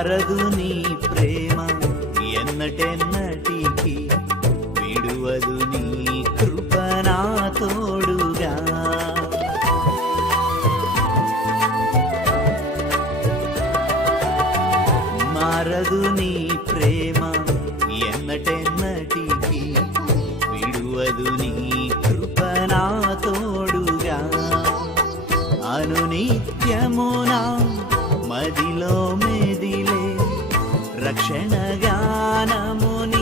మారదు నీ ప్రేమ ఎన్నటెన్నటికి, విడువదు నీ కృప నా తోడుగా. మారదు నీ ప్రేమ ఎన్నటెన్నటికి, విడువదు నీ కృప నా తోడుగా. అనునిత్యమునా మదిలో మెదిలే రక్షణ గానముని